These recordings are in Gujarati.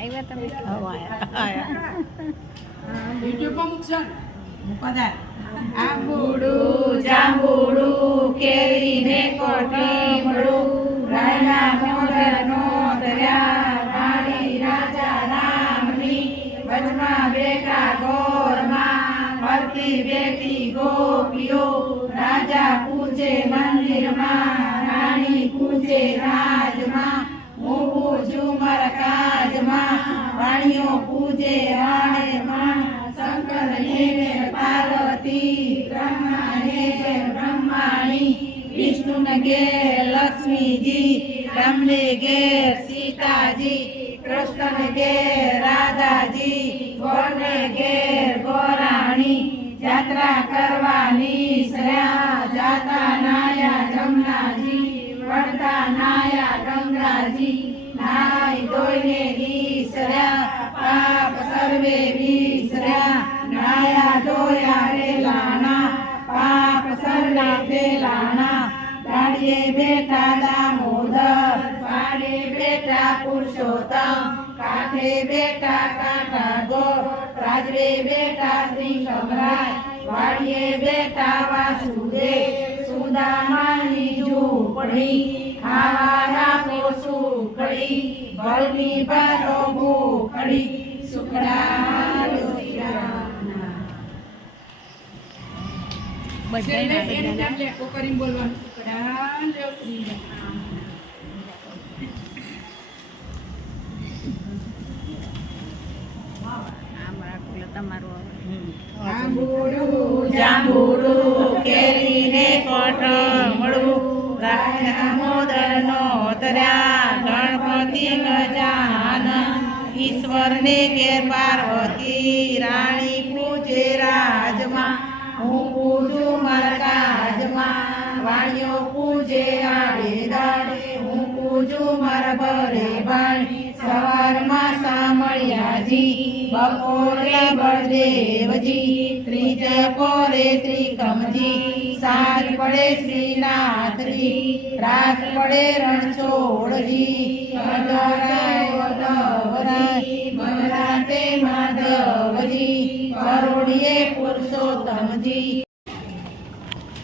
આવ્યા તમે યુટ્યુબ પર મૂકશો ને મૂકવા આંબુડું જાંબુડું કેરીને કોઠીમડું રાયના મોદરનો તર્યા રાણી રાજા રામની વચમાં બેઠા ગોરમાં ફરતી બેઠી ગોપીઓ રાજા પૂજે મંદિરમાં રાણી પૂજે રાજમાં હું પૂજું મરકાજમાં રાણીઓ પૂજે રાણેમાં શંકર ને પાર્વતી બ્રહ્માને બ્રહ્માણી વિષ્ણુ ને ઘેર લક્ષ્મીજી રામને ઘેર સીતાજી કૃષ્ણ ને ઘેર રાધાજી ગોર ને ઘેર ગોરાણી જાત્રા કરવાની શ્રેયા જાતા નાયા જમનાજી વળતા નાયા ગંગાજી નાય ધોઈને નીસર્યા પાપ સર્વે વિસર્યા નાયા ધોયા રે લાણા પાપ સર્વે પેલાણા ગાડીએ બેઠા દામોદર પાડે બેઠા પુરુષોત્તમ કાંઠે બેઠા કાંઠા ગોર રાજવે બેઠા ત્રિકમરાય વાડીએ બેઠા વાસુદેવ સુદામાની ઝૂંપડી ખાવાના પોસું કડી ભલની બારો ભૂખડી સુખડા બધા કોકરીમ બોલવાનું સુખડા આંબુડું જાંબુડું કેરીને કોઠમડું રાયના મોદરનો તર્યા ગણપતિ ગજાનન ઈશ્વરને ઘેર પાર્વતી રાણી પૂજે રાજમાં હું પૂજું મરકાજમાં વાણીઓ પૂજે આડે દાડે હું પૂજું મારા ભરે બાણી સવારમાં સામળિયાજી બપોરે બળદેવજી ત્રીજે પોરે ત્રિકમજી સાંજ પડે શ્રીનાથજી રાત પડે રણછોડજી મધરાતે માધવજી કરોડીએ પુરુષોત્તમજી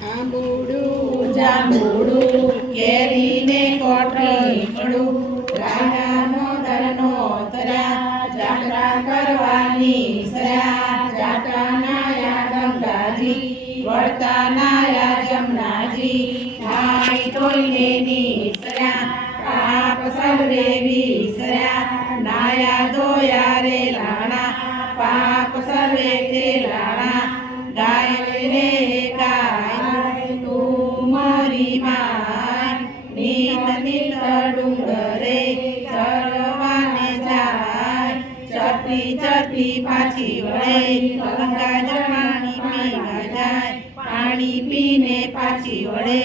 આંબુડું જાંબુડું કેરીને કોઠીમડું રાણા મોદરનો તર્યા જાત્રા કરવાની શ્રેયા જાતા નાયા ગંગાજી વળતા નાયા જમનાજી નાય ધોઈને નીસર્યા પાપ સર્વે વિસર્યા નાયા ધોયા રે લાણા પાપ સર્વે તે લાણા ગાય રે ગાય તું મારી માય નીત નીત ડુંગરે ચરવાને જાય ચરતી ચરતી પાછી વળે ગંગા જમાણી પીવા જાય પાણી પીને પાછી વળે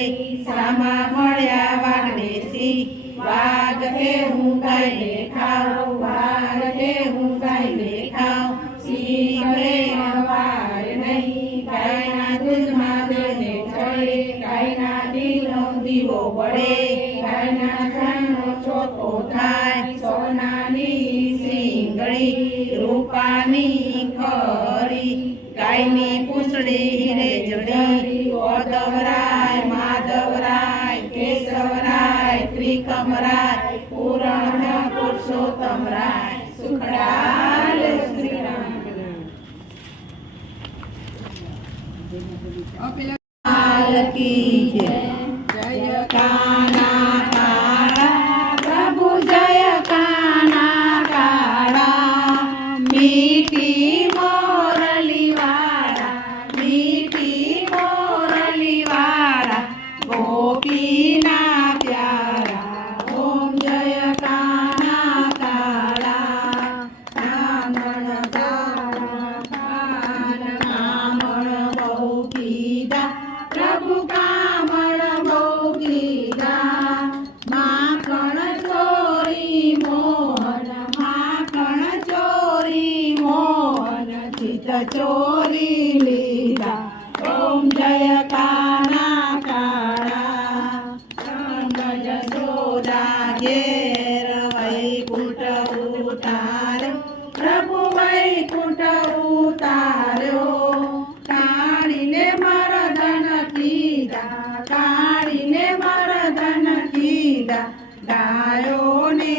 સામા મળ્યા વાઘડેસી વાઘ કે હું ગાયને ખાઉં વાઘ કે હું ગાયને ખાઉં સિંહ કે અવાર નહીં ગાયના દૂધમાં દૂધને ચડે ગાયના દિલનો દીવો બળે ગાયના ખાનો ચોથો થાય સોનાની સિંગડી રૂપાની ખરી ગાયની પૂંછડી હીરે જડી ઓદવરાય માધવરાય કેશવરાય ત્રિકમરાય પૂરણ પુરુષોત્તમરાય સુખડાલ શ્રીરામ કી જય જય કાના કાળા પ્રભુ જય કાના કાળા મીઠી મોરલી વાળા મીઠી મોરલી વાળા ગોપીના પ્યારા ઓમ જય કાના કાળા કામણ કાળા કાન કામણ બહુ કીધા પ્રભુ કામણ બહુ કીધા માખણ ચોરી મોહન ચિત ચોરી લીધા ઓમ જય કાના કાળા જસોદા ઘેર વૈકુંઠ ઉઠા કાઢીને મરદન કીધા ગાયોને